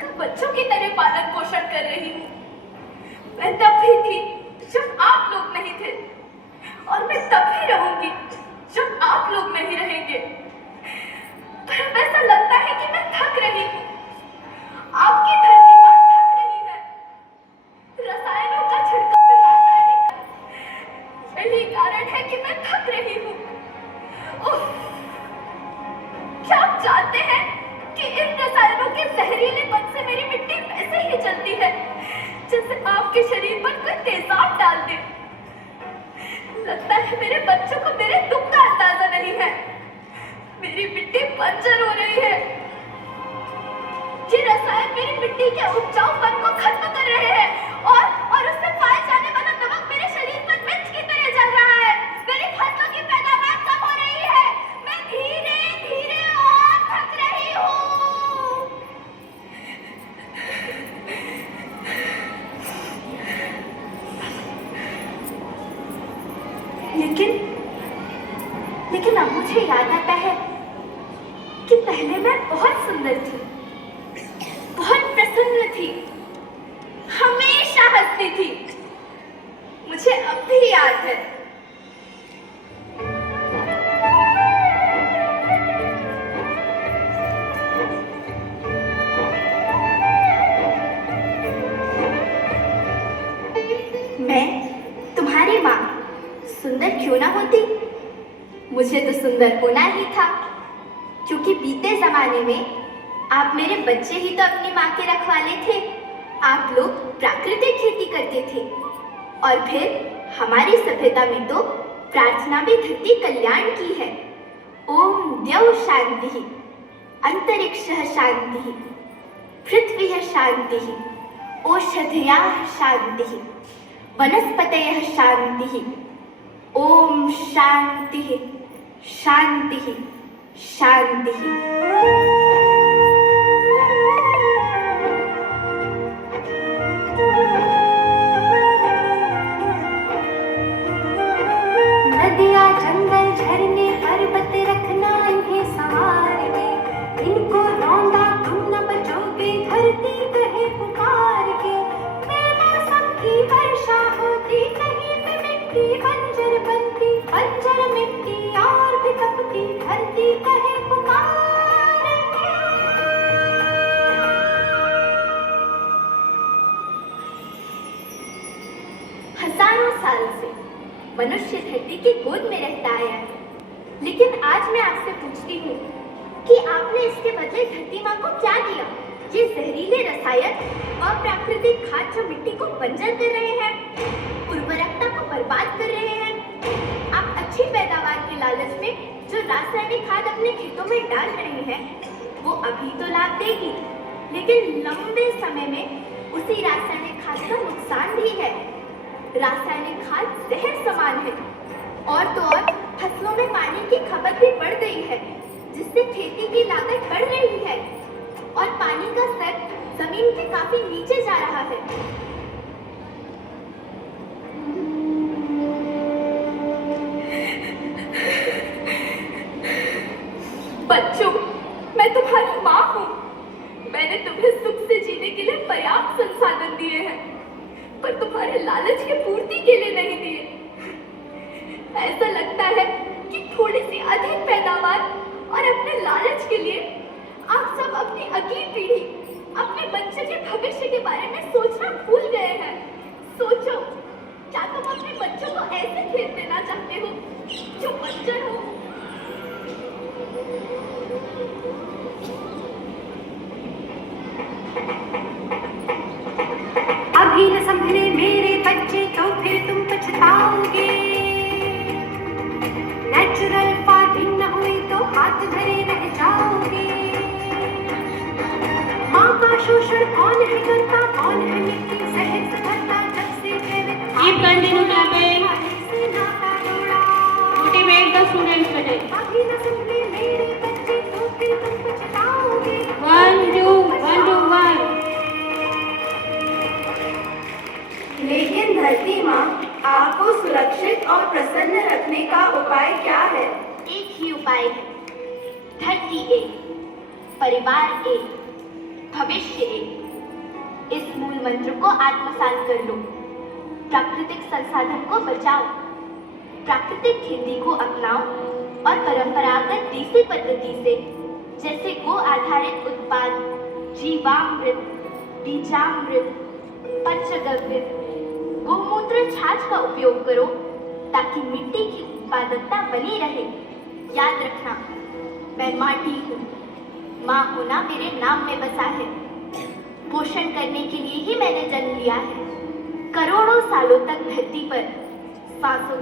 का बच्चों की तरह पालन पोषण कर रही हूँ। मैं तब भी थी जब आप लोग नहीं थे, और मैं तब भी रहूंगी जब आप लोग नहीं रहेंगे। पर अब ऐसा लगता है कि मैं थक रही हूँ। आपकी धरती माँ थक रही है। रसायनों का छिड़काव, यही कारण है कि मैं थक रही हूँ। क्या आप जानते हैं कि इन रसायनों के जहरीलेपन से मेरी मिट्टी वैसे ही जलती है जैसे आपके शरीर पर कोई तेजाब डाल दे। लगता है मेरे बच्चों को मेरे दुख का अंदाजा नहीं है। मेरी मिट्टी बंजर हो रही है। ये रसायन मेरी मिट्टी के उपजाऊपन को खत्म कर रहे हैं और उससे पाए जाने वाला नमक मेरे शरीर पर मिर्च की तरह जल रहा है। मेरी फसलों की पैदावार कम हो रही है। मैं धीरे धीरे और थक रही हूँ। लेकिन अब मुझे याद आता है कि पहले मैं बहुत सुंदर थी, बहुत प्रसन्न थी, हमेशा हंसती थी। मुझे अब भी याद है। मैं तुम्हारी माँ सुंदर क्यों ना होती, मुझे तो सुंदर होना ही था, क्योंकि बीते जमाने में आप मेरे बच्चे ही तो अपनी माँ के रखवाले थे। आप लोग प्राकृतिक खेती करते थे, और फिर हमारी सभ्यता में तो प्रार्थना भी धरती कल्याण की है। ओम द्यौ शांति, अंतरिक्षः शांति, पृथ्वी शांति, औषधयः शांति, वनस्पतयः शांति। ओम शांति शांति शांति। नदियाँ जंगल झरने पर्वत रखना इन्हें संवार के, इनको रौंदा तुम न बचोगे धरती कहे पुकार के। बेमौसम की वर्षा होती कहीं पे मिट्टी बंजर बनती, बंजर मिट्टी और भी तपती धरती कहे पुकार के। हजारों साल से मनुष्य धरती की गोद में रहता आया है, लेकिन आज मैं आपसे पूछती हूँ कि आपने इसके बदले धरती माँ को क्या दिया? ये जहरीले रसायन, अप्राकृतिक खाद जो मिट्टी को बंजर कर रहे हैं, उर्वरकता को बर्बाद कर रहे हैं। आप अच्छी पैदावार के लालच में जो रासायनिक खाद अपने खेतों में डाल रहे हैं, वो अभी तो लाभ देगी, लेकिन लंबे समय में उसी रासायनिक खाद का नुकसान भी है। रासायनिक खाद जहर समान है, और तो और फसलों में पानी की खपत भी बढ़ गई है, जिससे खेती की लागत बढ़ रही है और पानी का स्तर जमीन के काफी नीचे जा रहा है। बच्चों, मैं तुम्हारी माँ हूँ। मैंने तुम्हें सुख से जीने के लिए पर्याप्त संसाधन दिए हैं, पर तुम्हारे लालच की पूर्ति के लिए नहीं दिए। ऐसा लगता है कि थोड़ी सी अधिक पैदावार और अपने लालच के लिए आप सब अपनी अगली पीढ़ी, अपने बच्चे के भविष्य के बारे में सोचना भूल गए हैं। सोचो, क्या तुम अपने बच्चों को ऐसे खेत देना चाहते हो जो बंजर हो? अभी न संभले मेरे बच्चे तो फिर तुम पछताओगे। नेचुरल फार्मिंग न हुई तो हाथ धरे रह जाओगे। माँ का शोषण कौन है करता, कौन है मिट्टी सहज करता, जब से जैविक Keep continue campaign. से नाता जोड़ा। Motivate the students today. अभी न संभले मेरे बच्चे तो फिर तुम पछताओगे। 1 2 1 2 1. लेकिन धरती माँ, आपको सुरक्षित और प्रसन्न रखने का उपाय क्या है? एक ही उपाय है, धरती एक, परिवार एक, भविष्य एक। इस मूल मंत्र को आत्मसात कर लो। प्राकृतिक संसाधन को बचाओ, प्राकृतिक खेती को अपनाओ और परंपरागत देसी पद्धति से जैसे गो आधारित उत्पाद, जीवामृत, बीजामृत, पंचगव्य, गोमूत्र छाछ का उपयोग करो ताकि मिट्टी की उत्पादकता बनी रहे। याद रखना, मैं माटी हूँ, माँ होना मेरे नाम में बसा है। पोषण करने के लिए ही मैंने जन्म लिया है। करोड़ों सालों तक धरती पर सांसों